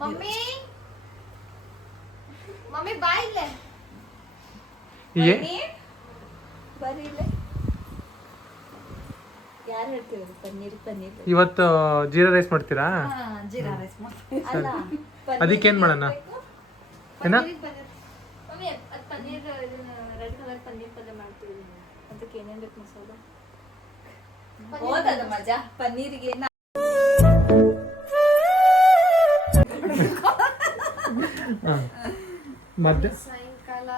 Mummy mummy ಬಾ ಇಲ್ಲೇ ಬರೀ ಇಲ್ಲೇ. ಯಾರು ಹೇಳ್ತೀವಿ ಪನ್ನೀರ್ ಪನ್ನೀರ್ ಇವತ್ತು ಜೀರಾ ರೈಸ್ ಮಾಡ್ತೀರಾ? ಜೀರಾ ರೈಸ್ ಅಲ್ಲ ಅದಕ್ಕೇನ್ ಮಾಡೋಣ? ಏನ ಮಮ್ಮಿ ಅದು ಪನ್ನೀರ್ ರೆಡ್ ಕಲರ್ ಪನ್ನೀರ್ ಪಲ್ಯ ಮಾಡ್ತೀವಿ. ಅದಕ್ಕೆ ಏನೇನು ಬೇಕು ಮಸಾಲ? ಹೋದದ ಮಜಾ ಪನ್ನೀರಿಗೆ ಮಧ್ಯ ಸಾಯಂಕಾಲ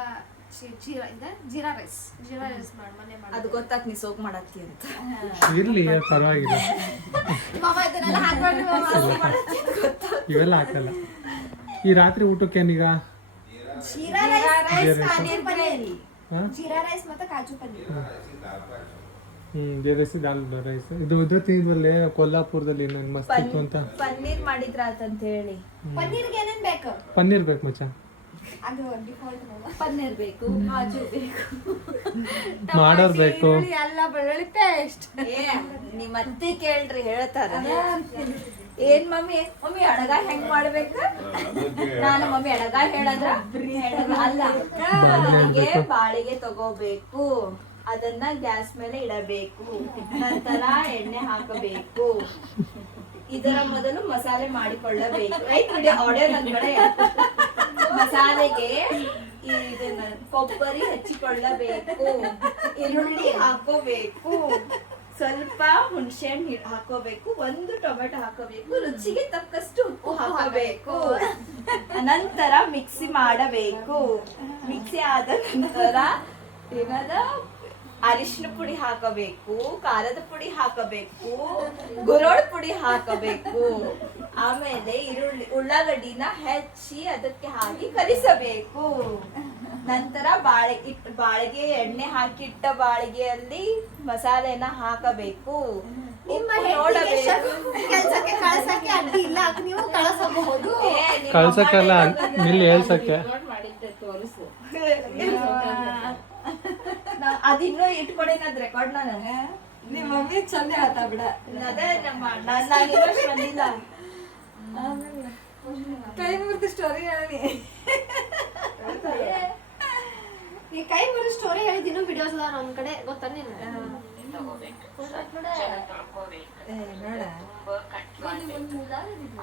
ಜೀರಾ ರೈಸ್ ಮನೆ ಮಾಡಿ. ಅದು ಗೊತ್ತಾತ್ ನೀ ಸೋಕ್ ಮಾಡತ್ತಿ ಅಂತ. ಇರ್ಲಿ ಪರವಾಗಿಲ್ಲ, ಇವೆಲ್ಲ ಹಾಕಲ್ಲ. ಈ ರಾತ್ರಿ ಊಟಕ್ಕೆ ಏನೀಗ? ಜೀರಾ ರೈಸ್ ಮತ್ತೆ ಕಾಜು ಪನ್ನೀರ್. ರೈಸ್ ದಾಲ್ ರೈಸ್. ಇದು ತಿಂದ್ವಲ್ಲೇ ಕೊಲ್ಲಾಪುರದಲ್ಲಿ ನನ್ ಮಸ್ತ್ ಇತ್ತು ಅಂತ. ಪನ್ನೀರ್ ಮಾಡಿದ್ರ ಅಂತ ಹೇಳಿ. ಪನ್ನೀರ್ಗೆ ಏನೇನ್ ಬೇಕು? ಪನ್ನೀರ್ ಬೇಕು ಮಚ್ಚ. ಅದು ಡಿಫಾಲ್ಟ್ ಪನ್ನೀರ್ ಬೇಕು, ಕಾಜು ಬೇಕು, ಮಾಡೋರ್ ಬೇಕು, ಎಲ್ಲ ಬೆಳ್ಳುಳ್ಳಿ ಪೇಸ್ಟ್. ನಿಮ್ಮ ಅತ್ತಿ ಕೇಳ್ರಿ ಹೇಳ್ತಾರ. ಏನ್ ಮಮ್ಮಿ ಮಮ್ಮಿ ಅಡಗ ಹೆಂಗ್ ಮಾಡ್ಬೇಕ? ನಾನು ಮಮ್ಮಿ ಅಡಗ ಹೇಳದ್ರ ಅಲ್ಲ, ಬಾಳಿಗೆ ತಗೋಬೇಕು, ಅದನ್ನ ಗ್ಯಾಸ್ ಮೇಲೆ ಇಡಬೇಕು, ನಂತರ ಎಣ್ಣೆ ಹಾಕಬೇಕು, ಇದರ ಮೊದಲು ಮಸಾಲೆ ಮಾಡಿಕೊಳ್ಳಬೇಕು. ಆಡಿಯೋ ನನ್ ಕಡೆ. ಮಸಾಲೆಗೆ ಇದನ್ನ ಕೊಬ್ಬರಿ ಹಚ್ಚಿಕೊಳ್ಳಬೇಕು, ಈರುಳ್ಳಿ ಹಾಕೋಬೇಕು, ಸ್ವಲ್ಪ ಹುಣಸೆ ಹಣ್ಣು ಹಾಕೋಬೇಕು, ಒಂದು ಟೊಮೆಟೊ ಹಾಕೋಬೇಕು, ರುಚಿಗೆ ತಕ್ಕಷ್ಟು ಉಪ್ಪು ಹಾಕಬೇಕು, ನಂತರ ಮಿಕ್ಸಿ ಮಾಡಬೇಕು. ಮಿಕ್ಸಿ ಆದ ನಂತರ ಏನದ ಅರಿಶಿನ ಪುಡಿ ಹಾಕಬೇಕು, ಖಾರದ ಪುಡಿ ಹಾಕಬೇಕು, ಗುರೋಳ್ ಪುಡಿ ಹಾಕಬೇಕು. ಆಮೇಲೆ ಉಳ್ಳಾಗಡ್ಡಿನ ಹೆಚ್ಚಿ ಅದಕ್ಕೆ ಹಾಕಿ ಕಲಿಸಬೇಕು. ನಂತರ ಬಾಳಿಗೆ ಎಣ್ಣೆ ಹಾಕಿಟ್ಟ ಬಾಳಿಗೆಯಲ್ಲಿ ಮಸಾಲೆನ ಹಾಕಬೇಕು. ಕಳ್ಸಕ್ಕಲ್ಲ, ನಿಲ್ಲಿ ಹೇಳ್ಸಕ್ಕೆ. ಅದಿನ್ನೂ ಇಟ್ಕೊಡೇನದ್ ರೆಕಾರ್ಡ್ ನಾನು. ನಿಮ್ಮ ಮಮ್ಮಿ ಚಂದ ಹೇಳ್ತಾ ಬಿಡ. ಅದೇ ನಮ್ಮ ಬಂದಿಲ್ಲ. ಕೈ ಮುರಿದ ಸ್ಟೋರಿ ಹೇಳಿ. ನೀ ಕೈ ಮುರಿದ ಸ್ಟೋರಿ ಹೇಳಿದಿನ ವಿಡಿಯೋಸ್ ಅದಾವ ನಮ್ ಕಡೆ, ಗೊತ್ತಾ ನೀನು?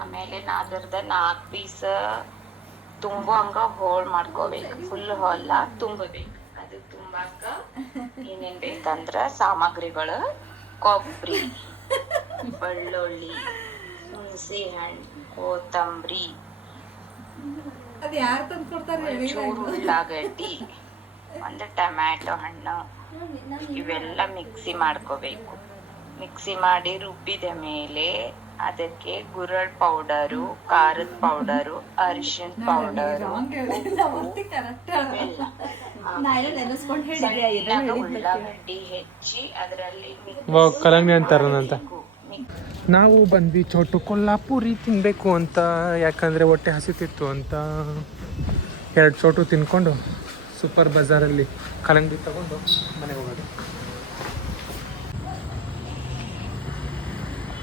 ಆಮೇಲೆ ಅದರದ 4 ಪೀಸ್ ತುಂಬೋ ಹಂಗ ಹೋಳ್ ಮಾಡ್ಕೋಬೇಕು. ಫುಲ್ ಹೋಲ್ಲ ತುಂಬಬೇಕು. ಅದು ತುಂಬಾಕ ಏನೇನ್ ಬೇಕಂದ್ರ ಸಾಮಗ್ರಿಗಳು: ಕೊಬ್ಬರಿ, ಬೆಳ್ಳುಳ್ಳಿ, ಹುಣಸೆ ಹಣ್ಣು, ಕೊತ್ತಂಬರಿ, ಚೂರು ಉಳ್ಳಾಗಡ್ಡಿ, ಒಂದು ಟೊಮ್ಯಾಟೊ ಹಣ್ಣು, ಇವೆಲ್ಲ ಮಿಕ್ಸಿ ಮಾಡ್ಕೋಬೇಕು. ಮಿಕ್ಸಿ ಮಾಡಿ ರುಬ್ಬಿದ ಮೇಲೆ ಅದಕ್ಕೆ ಗುರಳ್ ಪೌಡರು, ಖಾರದ ಪೌಡರು, ಅರಿಶಿನ ಪೌಡರು, ಉಳ್ಳಾಗಡ್ಡಿ ಹೆಚ್ಚಿ ಅದರಲ್ಲಿ ಕಲಂಗಡಿ ಅಂತಾರಂತ. ನಾವು ಬಂದ್ವಿ ಚೋಟು ಕೊಲ್ಲಾಪುರಿ ತಿನ್ಬೇಕು ಅಂತ, ಯಾಕಂದ್ರೆ ಹೊಟ್ಟೆ ಹಸಿತಿತ್ತು ಅಂತ 2 ಚೋಟು ತಿನ್ಕೊಂಡು ಸೂಪರ್ ಬಜಾರಲ್ಲಿ ಕಲಂಗಡಿ ತಗೊಂಡು ಮನೆಗೆ ಹೋಗೋದು.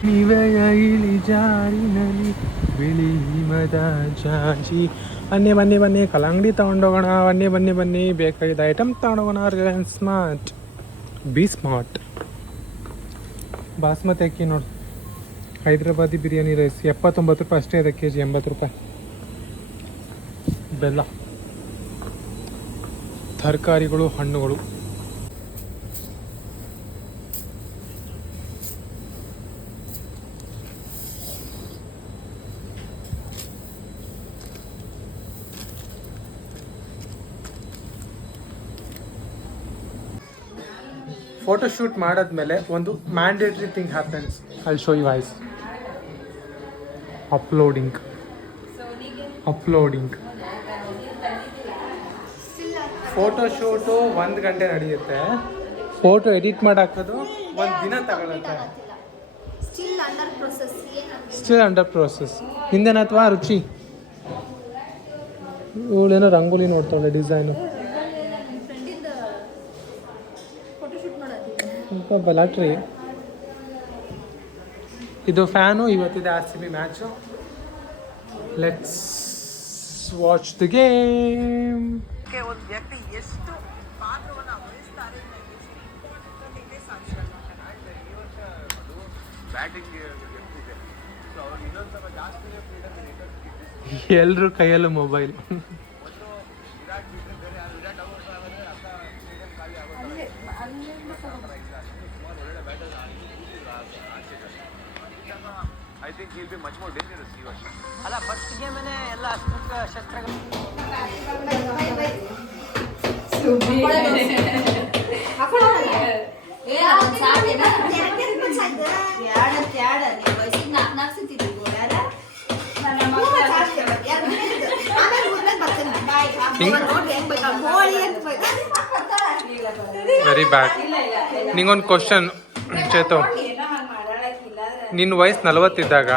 ನೀವೆಯ ಇಳಿ ಜಾರಿನಲ್ಲಿ ಬಿಳಿ ಹಿಮದ ಜಾಜಿ. ಬನ್ನಿ ಬನ್ನಿ ಬನ್ನಿ ಕಲಂಗಡಿ ತಗೊಂಡೋಗೋಣ. ಬನ್ನಿ ಬನ್ನಿ ಬನ್ನಿ ಬೇಕಾಗಿದ್ದ ಐಟಮ್ ತಗೊಂಡೋಗೋಣ. Reliance smart, be smart. Basmati ಅಕ್ಕಿ ನೋಡಿ, ಹೈದ್ರಾಬಾದಿ ಬಿರಿಯಾನಿ ರೈಸ್ 79 ರೂಪಾಯಿ ಅಷ್ಟೇ ಇದೆ ಕೆಜಿ, 80 ರೂಪಾಯಿ. ಬೆಲ್ಲ, ತರಕಾರಿಗಳು, ಹಣ್ಣುಗಳು. ಫೋಟೋ ಶೂಟ್ ಮಾಡಾದ್ಮೇಲೆ ಒಂದು mandatory thing happens. I show you guys. Uploading. Photo shoot 1 ಗಂಟೆ ನಡೆಯುತ್ತೆ. ಫೋಟೋ ಎಡಿಟ್ ಮಾಡಿ ಹಾಕೋದು 1 ದಿನ ತಗೊಳುತ್ತೆ. Still under process. ಹಿಂದೇನತ್ವಾ ರುಚಿ? ಇವಳೇನೋ ರಂಗೋಲಿ ನೋಡ್ತಾಳೆ, ಡಿಸೈನು. ಬಲಾಟ್ರಿ. ಇದು ಫ್ಯಾನು. ಇವತ್ತಿದೆ RCB match. Let's watch the game. ಒಂದು ವ್ಯಕ್ತಿ ಎಷ್ಟು ಪಾತ್ರವನ್ನು ವಹಿಸ್ತಾರೆ ಎಷ್ಟು ಇಂಪಾರ್ಟೆಂಟ್ ಇದೆ ಸಾಕ್ಷಿ. ಎಲ್ರ ಕೈಯಲ್ಲೂ mobile. I think he'll be much more dangerous. ಅಲ್ಲ ಫಸ್ಟ್ ಗೇಮೇ ಎಲ್ಲ ಅಸ್ತ್ರ ಶಸ್ತ್ರಗಳು ವೆರಿ ಬ್ಯಾಡ್. ನಿಂಗೊಂದು ಕ್ವಶನ್ ಚೇತು, ನಿನ್ನ ವಯಸ್ಸು 40 ಇದ್ದಾಗ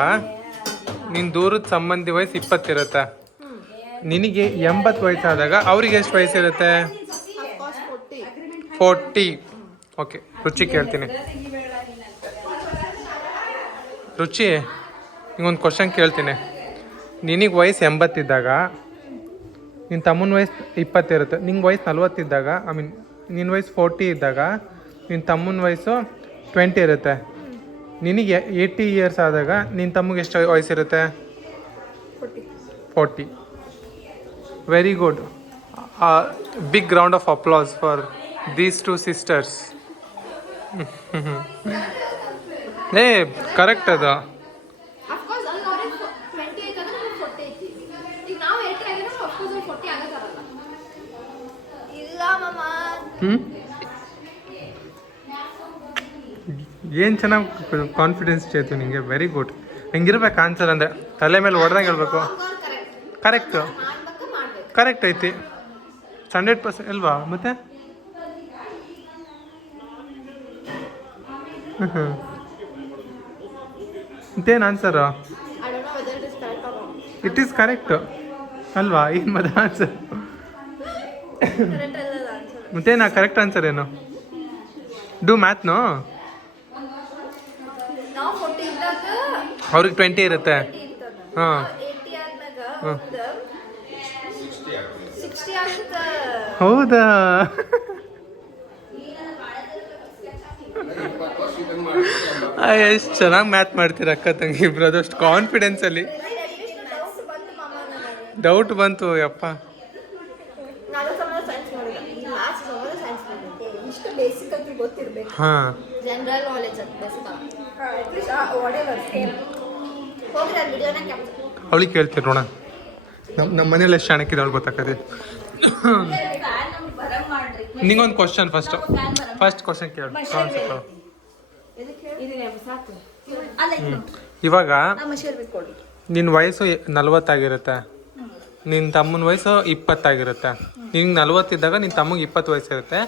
ನಿನ್ನ ದೂರದ ಸಂಬಂಧಿ ವಯಸ್ಸು 20 ಇರುತ್ತೆ. ನಿನಗೆ 80 ವಯಸ್ಸಾದಾಗ ಅವ್ರಿಗೆ ಎಷ್ಟು ವಯಸ್ಸಿರುತ್ತೆ? 40. ಓಕೆ, ರುಚಿ ಕೇಳ್ತೀನಿ. ರುಚಿ, ನಿಂಗೊಂದು ಕ್ವಶನ್ ಕೇಳ್ತೀನಿ. ನಿನಗೆ ವಯಸ್ಸು 80 ಇದ್ದಾಗ ನಿನ್ನ ತಮ್ಮನ ವಯಸ್ಸು 20 ಇರುತ್ತೆ. ನಿಂಗೆ ವಯಸ್ಸು 40 ಇದ್ದಾಗ, ಐ ಮೀನ್ ನಿನ್ನ ವಯಸ್ಸು 40 ಇದ್ದಾಗ ನಿನ್ನ ತಮ್ಮನ ವಯಸ್ಸು 20 ಇರುತ್ತೆ. ನಿನಗೆ 80 ಇಯರ್ಸ್ ಆದಾಗ ನಿನ್ನ ತಮ್ಮಗೆ ಎಷ್ಟು ವಯಸ್ಸಿರುತ್ತೆ? 40. Very good. Big round of applause for these 2 sisters. ಏ ಕರೆಕ್ಟ್ ಅದು. ಏನು ಚೆನ್ನಾಗಿ ಕಾನ್ಫಿಡೆನ್ಸ್ ಚೇತು ನಿಂಗೆ. Very good. ಹಿಂಗಿರ್ಬೇಕು ಆನ್ಸರ್ ಅಂದರೆ ತಲೆ ಮೇಲೆ ಹೊಡೆದಂಗೆ ಹೇಳ್ಬೇಕು. ಕರೆಕ್ಟು, ಕರೆಕ್ಟ್ ಐತಿ. 100% ಅಲ್ವಾ? ಮತ್ತೆ ಮತ್ತೇನು ಆನ್ಸರು? ಇಟ್ ಈಸ್ ಕರೆಕ್ಟ್ ಅಲ್ವಾ? ಏನು ಮತ್ತೆ ಆನ್ಸರ್? ಮತ್ತೇನಾ ಕರೆಕ್ಟ್ ಆನ್ಸರ್ ಏನು? ಡೂ ಮ್ಯಾಥ್ನು. ಅವ್ರಿಗೆ 20 ಇರುತ್ತೆ. ಹಾಂ, ಹೌದಾ? ಎಷ್ಟು ಚೆನ್ನಾಗಿ ಮ್ಯಾಥ್ ಮಾಡ್ತೀರ ಅಕ್ಕ ತಂಗಿ ಇಬ್ರು. ಅದಷ್ಟು ಕಾನ್ಫಿಡೆನ್ಸಲ್ಲಿ. ಡೌಟ್ ಬಂತು ಯಪ್ಪ. ಹಾಂ, ಜನರಲ್ ನಾಲೆಜ್ ಅವಳಿಗೆ ಕೇಳ್ತೀರಿ ನೋಡ. ನಮ್ಮ ಮನೇಲಿ ಎಷ್ಟು ಶಾಣಕ್ಕಿದೆ ಅವ್ಳು ಗೊತ್ತಾಕದೆ. ನಿಂಗೊಂದು ಕ್ವಶನ್ ಫಸ್ಟ್ ಕ್ವಶನ್ ಕೇಳು. ಇವಾಗ ನಿನ್ನ ವಯಸ್ಸು 40 ಆಗಿರುತ್ತೆ, ನಿನ್ನ ತಮ್ಮನ ವಯಸ್ಸು 20 ಆಗಿರುತ್ತೆ. ನಿನ್ಗೆ 40 ಇದ್ದಾಗ ನಿನ್ನ ತಮ್ಮಗೆ 20 ವಯಸ್ಸಿರುತ್ತೆ.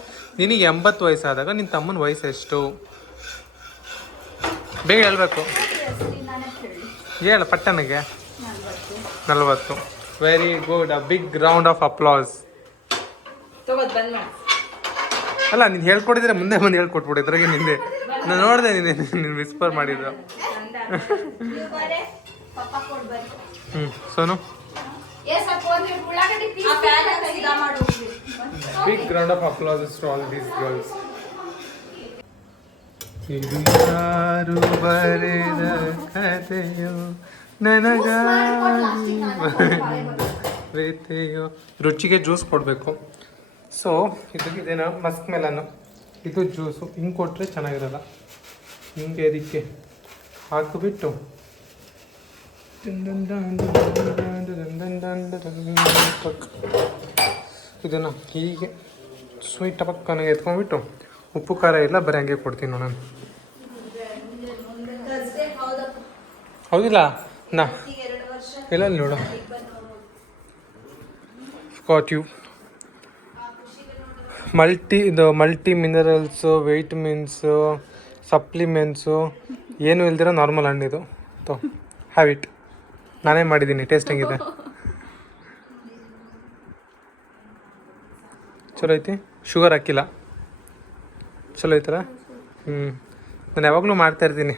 ನಿನಗೆ 80 ವಯಸ್ಸಾದಾಗ ನಿನ್ನ ತಮ್ಮನ ವಯಸ್ಸು ಎಷ್ಟು? ಬೇಗ ಹೇಳ್ಬೇಕು. ಹೇಳು ಪಟ್ಟನಿಗೆ. 40. Very good. A big round of applause. ಅಲ್ಲ, ನೀನು ಹೇಳ್ಕೊಟ್ಟಿದ್ರೆ ಮುಂದೆ ಬಂದು ಹೇಳ್ಕೊಟ್ಬಿಡು. ಇದ್ರಾಗೆ ನಿಂದೆ ನಾನು ನೋಡಿದೆ, ನೀನು ವಿಸ್ಪರ್ ಮಾಡಿದ್ರು. Sonu, big round of applauses to all these girls. ಇದು ಯಾರು ಬರೆದ ಕಥೆಯೋ ನನಗಾಗಿ ಬರೆದೆಯೋ. ರುಚಿಗೆ ಜ್ಯೂಸ್ ಕೊಡಬೇಕು. ಸೊ ಇದೇನೋ ಮಸ್ಕ್ ಮೆಲನ್ನು, ಇದು ಜ್ಯೂಸು. ಹಿಂಗೆ ಕೊಟ್ಟರೆ ಚೆನ್ನಾಗಿರಲ್ಲ. ಹಿಂಗೆ ಅದಕ್ಕೆ ಹಾಕಿಬಿಟ್ಟು ಇದನ್ನು ಹೀಗೆ ಸ್ವೀಟ್ ಪಕ್ಕನಾಗೆ ಎತ್ಕೊಂಡ್ಬಿಟ್ಟು ಉಪ್ಪು ಖಾರ ಇಲ್ಲ ಬರೀ ಹಂಗೆ ಕೊಡ್ತೀನಿ ನಾನು. ಹೌದಿಲ್ಲ? ನಾ ಇಲ್ಲ ನೋಡು. Got you. Multi minerals, vitamins, supplements ಏನೂ ಇಲ್ದಿರೋ ನಾರ್ಮಲ್ ಹಣ್ಣಿದು. ತೋ ಹ್ಯಾವ್ ಇಟ್. ನಾನೇ ಮಾಡಿದ್ದೀನಿ. ಟೇಸ್ಟ್ ಹೆಂಗಿದೆ? ಚಲೋ ಐತಿ. ಶುಗರ್ ಹಾಕಿಲ್ಲ. ಚಲೋ ಐತಲ್ಲ? ನಾನು ಯಾವಾಗಲೂ ಮಾಡ್ತಾಯಿರ್ತೀನಿ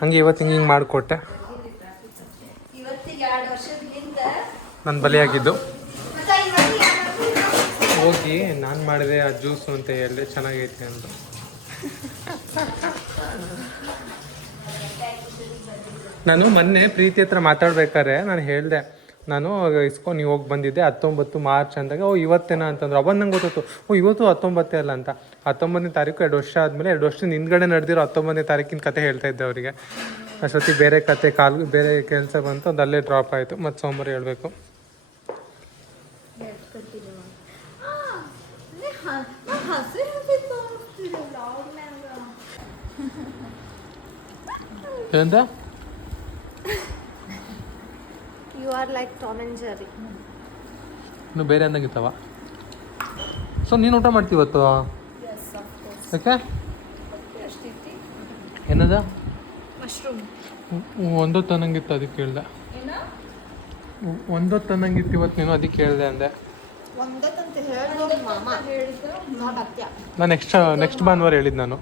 ಹಂಗೆ. ಇವತ್ತು ಹಿಂಗೆ ಮಾಡಿಕೊಟ್ಟೆ. ಇವತ್ತಿಗೆ 2 ವರ್ಷದಿಂದ ನಾನು ಬಲಿಯಾಗಿದ್ದು ಹೋಗಿ ನಾನು ಮಾಡಿದೆ ಆ ಜ್ಯೂಸು ಅಂತ ಹೇಳಿದೆ ಚೆನ್ನಾಗೈತೆ ಅಂತ. ನಾನು ಮೊನ್ನೆ ಪ್ರೀತಿ ಹತ್ರ ಮಾತಾಡ್ಬೇಕಾದ್ರೆ ನಾನು ಹೇಳಿದೆ, ನಾನು ಇಸ್ಕೊಂಡು ನೀವು ಹೋಗಿ ಬಂದಿದ್ದೆ 19 ಮಾರ್ಚ್ ಅಂದಾಗ ಓ ಇವತ್ತೇನ ಅಂತಂದ್ರು. ಅವಾಗ ನಂಗೆ ಗೊತ್ತಾಯ್ತು ಓ ಇವತ್ತು 19 ಅಲ್ಲ ಅಂತ. 19ನೇ ತಾರೀಕು 2 ವರ್ಷ ಆದಮೇಲೆ 2 ವರ್ಷದ ಹಿಂದ್ಗಡೆ ನಡೆದಿರೋ 19ನೇ ತಾರೀಕಿನ ಕತೆ ಹೇಳ್ತಾ ಇದ್ದೆ ಅವರಿಗೆ. ಅಷ್ಟೊತ್ತಿ ಬೇರೆ ಕತೆ ಬೇರೆ ಕೆಲಸ ಬಂತು, ಅದು ಅಲ್ಲೇ ಡ್ರಾಪ್ ಆಯಿತು. ಮತ್ತು ಸೋಮವಾರ ಹೇಳಬೇಕು. ಏನಂತ you are like Tom and Jerry. ಇನ್ನು ಬೇರೆ ಅಂದಂಗಿತ್ತವ. ಸೊ ನೀನು ಊಟ ಮಾಡ್ತೀವತ್ತು ಯಾಕೆ ಏನದ ಮಶ್ರೂಮ್ ಒಂದೊತ್ತು ಅನ್ನಂಗಿತ್ತು ಅದಕ್ಕೆ ಕೇಳ್ದೆ. ಒಂದೊತ್ತು ಅನ್ನಂಗಿತ್ತು ಇವತ್ತು ನೀನು ಅದಕ್ಕೆ ಕೇಳಿದೆ ಅಂದೆ. ನಾನು ನೆಕ್ಸ್ಟ್ ಭಾನುವಾರ ಹೇಳಿದ್ದು ನಾನು.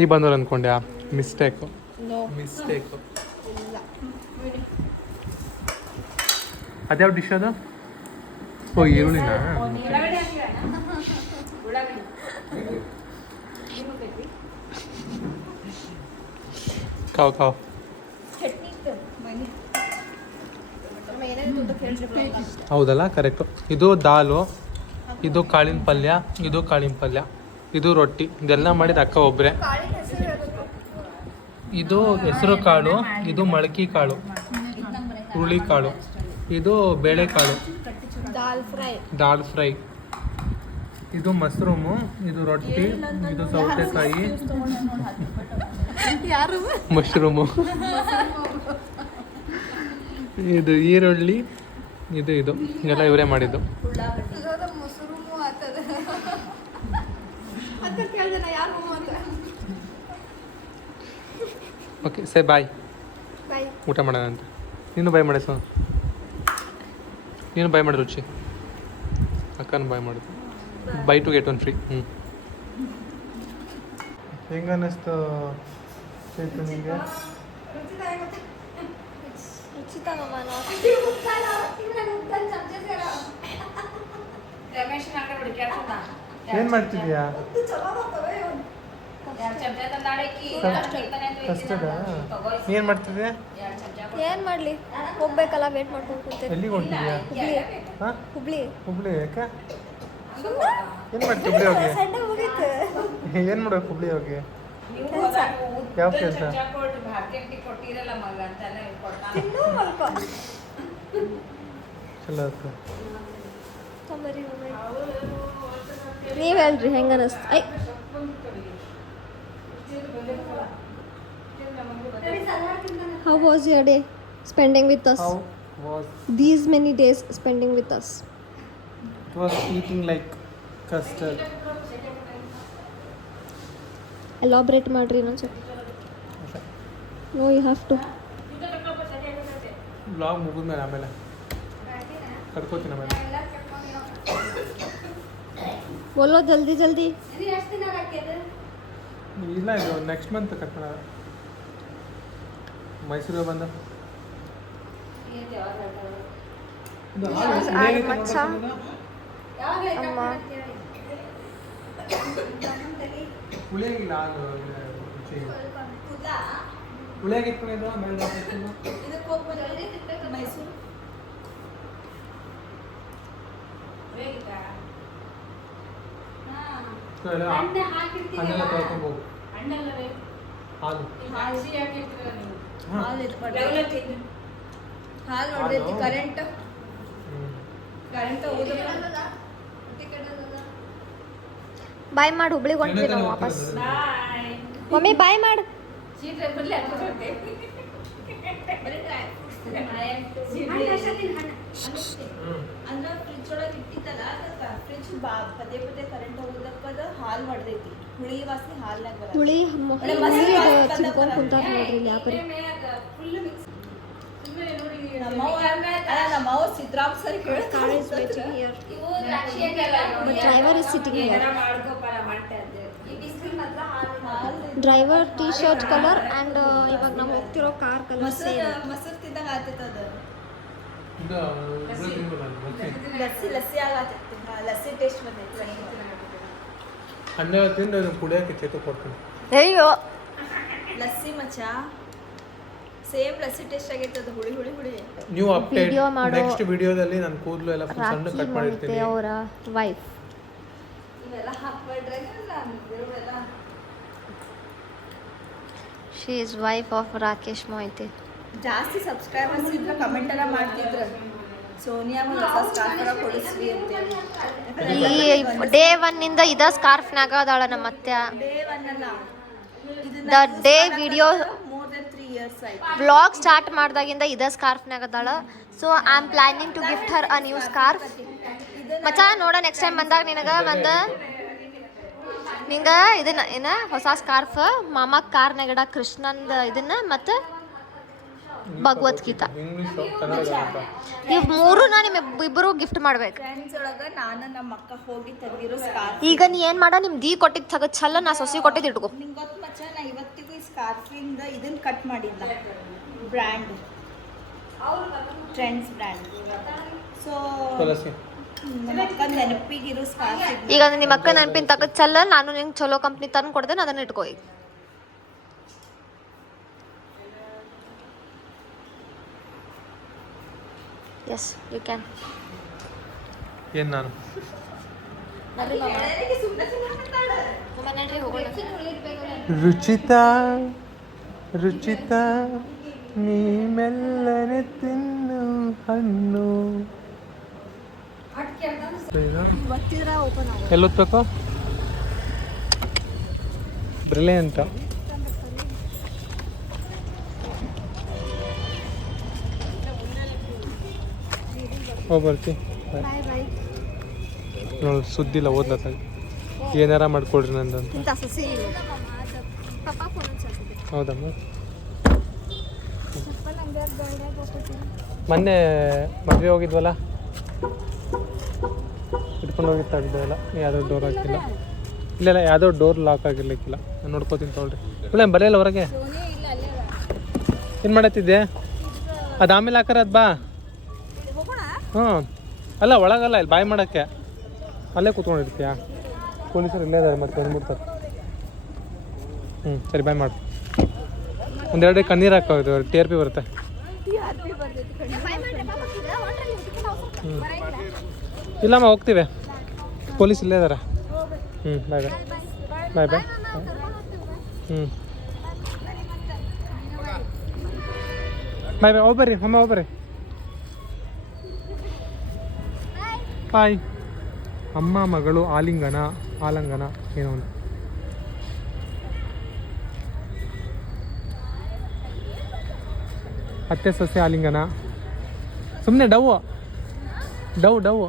ಈ ಭಾನುವಾರ ಅಂದ್ಕೊಂಡೆ. ಮಿಸ್ಟೇಕು. ಅದ್ಯಾವ ಡಿಶ್ ಅದು? ಓ ಈರುಳ್ಳಿನ. ಕಾವು ಹೌದಲ್ಲ, ಕರೆಕ್ಟು. ಇದು ದಾಲು, ಇದು ಕಾಳಿನ ಪಲ್ಯ, ಇದು ರೊಟ್ಟಿ. ಇದೆಲ್ಲ ಮಾಡಿದ ಅಕ್ಕ ಒಬ್ಬರೇ. ಇದು ಹೆಸರು ಕಾಳು, ಇದು ಮೊಳಕೆ ಕಾಳು, ಹುರುಳಿ ಕಾಳು, ಇದು ಬೇಳೆಕಾಳು, ದಾಲ್ ಫ್ರೈ, ಇದು ಮಶ್ರೂಮು, ಇದು ರೊಟ್ಟಿ, ಇದು ಸೌತೆಕಾಯಿ, ಮಶ್ರೂಮು, ಇದು ಈರುಳ್ಳಿ, ಇದು ಎಲ್ಲ ಇವರೇ ಮಾಡಿದ್ದು. ಓಕೆ ಸೇ ಬಾಯ್. ಊಟ ಮಾಡೋಣ ಅಂತ. ನೀನು ಬಾಯ್ ಮಾಡೆ. ನೀನು ಬಾಯ್ ಮಾಡಿ ರುಚಿ. ಅಕ್ಕನ ಬಾಯ್ ಮಾಡೋದು. By two get one free. ಹೆಂಗ ಅನ್ನಿಸ್ತು ಚೇತು ನಿಮಗೆ? ಏನು ಮಾಡ್ತಿದ್ಯಾ? ಏನು ಮಾಡ್ತಿದ್ಯಾ? ಏನ್ ಮಾಡ್ಲಿ, ಹೋಗ್ಬೇಕಲ್ಲ, ವೇಟ್ ಮಾಡ್ಕೊಂಡು ಕೂತಿದ್ದೆ. ಎಲ್ಲಿಗೆ ಹೊಂಟಿದ್ಯಾ? ಹಾಂ, ಹುಬ್ಳಿ. ಯಾಕೆ? ಏನು ಮಾಡ್ತೀವಿ ಹುಬ್ಳಿ ಹೋಗಿ? ಸಂಡೆ ಮುಗೀತು. ಏನು ಮಾಡ್ಬೇಕು ಹುಬ್ಳಿ ಹೋಗಿ? ಯಾವ ಕೆಲಸ? ತಿನ್ನು ಮಲ್ಕೋ. ಚಲೋ ಆಯ್ತು. ನೀವ್ ಹೇಳ್ರಿ ಹೆಂಗ ಅನಿಸ್ತು? How was your day spending with us? How was These many days spending with us. it was eating like custard. Elaborate ಮಾಡ್ರಿ ಇನ್ನೊಂದು ಸ್ವಲ್ಪ. No, you have to. Blog ಮುಗಿದ್ಮೇಲೆ ಆಮೇಲೆ ಕರ್ಕೋತೀನಿ ಆಮೇಲೆ. बोलो जल्दी जल्दी. ಇಲ್ಲ, ಇದು ನೆಕ್ಸ್ಟ್ ಮಂತ್ ಕರ್ಕೊಳ್ಳೋಣ. ಮೈಸೂರಿಗೆ ಬಂದ ಹುಳಿಯಾಗಿಲ್ಲ. ಹುಳಿಯಾಗಿಟ್ಕೊಂಡಿದ್ದು ಆಮೇಲೆ ಮೈಸೂರು ಹಣ್ಣೆಲ್ಲ ತೊಳ್ಕೊಂಡು ಹೋಗು. ಹಾಲು ಹಾಲು ನೋಡ್ದೈತಿ. ಕರೆಂಟ್ ಬಾಯ್ ಮಾಡಿ ಹುಬ್ಳಿಗೆ ಹೊಂಟ್ವಿ ನಾವು ವಾಪಸ್. ಮಮ್ಮಿ ಬಾಯ್ ಮಾಡು. ಅಂದ್ರೆ ಫ್ರಿಜ್ ಒಳಗೆ ಇಟ್ಟಿದ್ದಲ್ಲ, ಅದಕ್ಕೆ ಫ್ರಿಜ್ ಪದೇ ಪದೇ ಕರೆಂಟ್ ಹೋಗೋದಕ್ಕದ ಹಾಲು ಹೊಡೆದೈತಿ. ಹುಳಿ ವಾಸನೆ ಹಾಲ್ನಾಗ ಬರ. ಹುಳಿ ಚಿನ್ಕೊಂಡ್ ಕುಂತಾರ ನೋಡ್ರಿ ಯಾಕ್ರಿ. ನಮ್ಮವ್ವ ಸಿದ್ರಾಮ್ ಸರಿ Car is waiting here. The driver is sitting here. Driver T-shirt color and ಇವಾಗ ನಾವು ಹೋಗ್ತಿರೋ ಕಾರ್ ಕಲರ್ ಸೇಮ್. ಮೊಸರು ತಿಂದಾಗ ಆಗ್ತೈತೆ ಅದು. ಲಸ್ಸಿ ಆಗತ್ತೈತಿ ಲಸ್ಸಿ ಟೇಸ್ಟ್ ಬಂದೈತಿ ಅನ್ನ ತಿಂದು ಕುಡಿಯೋಕೆ ಚೇತು ಕೊಡ್ತೀನಿ. ಅಯ್ಯೋ ಲಸ್ಸಿ ಮಚ್ಚ ಸೇಮ್ ಲಸ್ಸಿ ಟೇಸ್ಟ್ ಆಗೈತೆ ಅದು ಹುಳಿ ಹುಳಿ ಹುಳಿ. ನೀವು ಅಪ್ಡೇಟ್ ನೆಕ್ಸ್ಟ್ ವಿಡಿಯೋದಲ್ಲಿ ನಾನು ಕೂದಲು ಎಲ್ಲ ಫುಲ್ ಸಣ್ಣ ಕಟ್ ಮಾಡಿರ್ತೀನಿ. ಅವರ ವೈಫ್ ಇವೆಲ್ಲ ಹಾಕ್ಬಿಟ್ರೆ ಇವೆಲ್ಲ she is wife of Rakesh ಮೊಯ್ತೆ. ಜಾಸ್ತಿ ಸಬ್ಸ್ಕ್ರೈಬರ್ಸ್ ಇದ್ರೆ ಕಮೆಂಟ್ ಎಲ್ಲ ಮಾಡ್ತಿದ್ರು ಸೋನಿಯಾ ಒಂದು ಹೊಸ ಸ್ಕಾರ್ಫ್ ಕೊಡಿಸ್ವಿ ಅಂತೇಳಿ. ಈ ಡೇ 1 ಇಂದ ಇದ ಸ್ಕಾರ್ಫ್ನಾಗ ಅದಾಳ ನಮ್ಮ ಅತ್ತೆ. ಡೇ ಒನ್ ಅಲ್ಲ the day video more than 3 years ಆಯ್ತು. ವ್ಲಾಗ್ ಸ್ಟಾರ್ಟ್ ಮಾಡ್ದಾಗಿಂದ ಇದ ಸ್ಕಾರ್ಫ್ನಾಗ ಅದಾಳ. So I am planning to gift her a new scarf. ಮಚ್ಚ ನೋಡ ನೆಕ್ಸ್ಟ್ ಟೈಮ್ ಬಂದಾಗ ನಿನಗ ಒಂದು ನಿಂಗ ಇದನ್ನ ಏನ ಹೊಸ ಸ್ಕಾರ್ಫ್ ಮಾಮ ಕಾರ್ನಾಗಡ ಕೃಷ್ಣಂದ ಇದನ್ನ ಮತ್ತು ಭಗವದ್ಗೀತಾ ಇಂಗ್ಲಿಷ್ ಕನ್ನಡ ಅಂತ ಇವ್ ಮೂರು ನಿಮ್ ಇಬ್ಬರು ಗಿಫ್ಟ್ ಮಾಡ್ಬೇಕು. ಫ್ರೆಂಡ್ಸ್ ಒಳಗ ನಾನು ನಮ್ಮ ಅಕ್ಕ ಹೋಗಿ ತೆಗ್ದಿರೋ ಸ್ಕಾರ್ಫ್. ಈಗ ನೀ ಏನ್ ಮಾಡ ನಿಮ್ ದಿ ಕೊಟ್ಟಿದ್ ತಗದ್ ಚಲ್ಲ ನಾ ಸೊಸಿ ಕೊಟ್ಟಿದ್ ಇಟ್ಕೋ. ನಿಂಗೆ ಗೊತ್ತು ಮಚ್ಚ ನಾ ಇವತ್ತಿಗೂ ಈ ಸ್ಕಾರ್ಫಿಂದ ಇದನ್ನ ಕಟ್ ಮಾಡಿಲ್ಲ ಬ್ರ್ಯಾಂಡ್ ಟ್ರೆಂಡ್ಸ್ ಬ್ರ್ಯಾಂಡ್. ಸೊ ತುಳಸಿ ನಮ್ಮ ಅಕ್ಕ ನೆನಪಿಗಿರೋ ಸ್ಕಾರ್ಫ್. ಈಗ ನಿಮ್ಮ ಅಕ್ಕ ನೆನಪಿನ ತಗದ್ ಚಲ್ಲ ನಾನು ನಿಂಗೆ ಚಲೋ ಕಂಪ್ನಿ ತಂದು ಕೊಡ್ತೇನೆ ಅದನ್ನ ಇಟ್ಕೋ. ಈಗ ಎಸ್ ಯು ಕ್ಯಾನ್. ಏನು ನಾನು ರುಚಿತಾ ರುಚಿತಾ ನೀ ಮೆಲ್ಲನೆ ತಿನ್ನು ಹಣ್ಣು. ಎಲ್ಲೊತ್ಬೇಕು ಬ್ರಿಲಿಯಂಟ್. ಹೋಗಿ ಬರ್ತಿ ನೋಡಿ ಸುದ್ದಿಲ್ಲ ಓದ್ಲತ್ತಾಗ ಏನಾರ ಮಾಡ್ಕೊಳ್ರಿ ನಂದಂತ. ಹೌದಮ್ಮ ಮೊನ್ನೆ ಮದುವೆ ಹೋಗಿದ್ವಲ್ಲ ಇಟ್ಕೊಂಡು ಹೋಗಿತ್ತು ಅಡ್ಡೆಲ್ಲ ಯಾವುದೋ ಡೋರ್ ಹಾಕಿಲ್ಲ. ಇಲ್ಲ ಯಾವುದೋ ಡೋರ್ ಲಾಕ್ ಆಗಿರ್ಲಿಕ್ಕಿಲ್ಲ. ನಾನು ನೋಡ್ಕೋತೀನಿ ತೊಗೊಳ್ರಿ. ಇಲ್ಲ ಬರೆಯಲ್ಲ ಹೊರಗೆ ಏನು ಮಾಡತ್ತಿದ್ದೆ ಅದು ಆಮೇಲೆ ಹಾಕಾರ ಅದು ಬಾ. ಹ್ಞೂ ಅಲ್ಲ ಒಳಗಲ್ಲ ಇಲ್ಲಿ ಬಾಯ್ ಮಾಡೋಕ್ಕೆ ಅಲ್ಲೇ ಕೂತ್ಕೊಂಡಿರ್ತೀಯಾ? ಪೊಲೀಸರು ಇಲ್ಲೇ ಇದ್ದಾರೆ ಮತ್ತೆ ಬಂದ್ಬಿಡ್ತಾರೆ. ಸರಿ ಬಾಯ್ ಮಾಡು. ಒಂದೆರಡು ಕಣ್ಣೀರು ಹಾಕೋದು TRP ಬರುತ್ತೆ. ಇಲ್ಲಮ್ಮ ಹೋಗ್ತೀವಿ ಪೊಲೀಸ್ ಇಲ್ಲೇ ಇದ್ದಾರೆ. ಬಾಯ್ ಬಾಯ್ ಬಾಯ್ ಬಾಯ್. ಬಾಯ್ ಬಾಯ್ ಹೋಗ್ಬರ್ರಿ ಅಮ್ಮ ಹೋಗ್ಬರ್ರಿ. ಬಾಯ್. ಅಮ್ಮ ಮಗಳು ಆಲಿಂಗನ ಏನೋ ಒಂದು ಅತ್ತೆ ಸೊಸೆ ಆಲಿಂಗನ. ಸುಮ್ಮನೆ ಡವ್ ಡವ್ ಡವ್.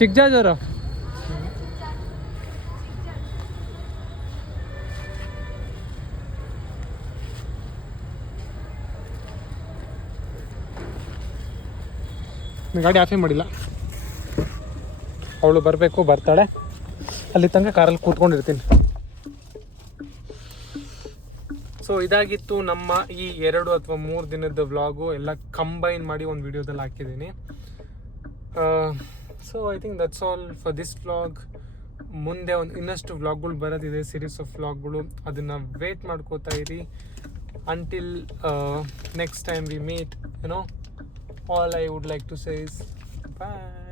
ಚಿಕ್ಕಜಾಜರು ಗಾಡಿ ಆಫೇ ಮಾಡಿಲ್ಲ. ಅವಳು ಬರಬೇಕು ಬರ್ತಾಳೆ. ಅಲ್ಲಿ ತನಕ ಕಾರಲ್ಲಿ ಕೂತ್ಕೊಂಡಿರ್ತೀನಿ. ಸೊ ಇದಾಗಿತ್ತು ನಮ್ಮ ಈ 2 ಅಥವಾ 3 ದಿನದ ವ್ಲಾಗು. ಎಲ್ಲ ಕಂಬೈನ್ ಮಾಡಿ ಒಂದು ವಿಡಿಯೋದಲ್ಲಿ ಹಾಕಿದ್ದೀನಿ. So I think that's all for this vlog. ಮುಂದೆ ಇನ್ನಷ್ಟು ವ್ಲಾಗ್ಗಳು ಬರೋದಿದೆ, ಸೀರೀಸ್ ಆಫ್ ವ್ಲಾಗ್ಗಳು. ಅದನ್ನು ವೇಟ್ ಮಾಡ್ಕೋತಾ ಇರಿ. Until next time we meet, all I would like to say is bye.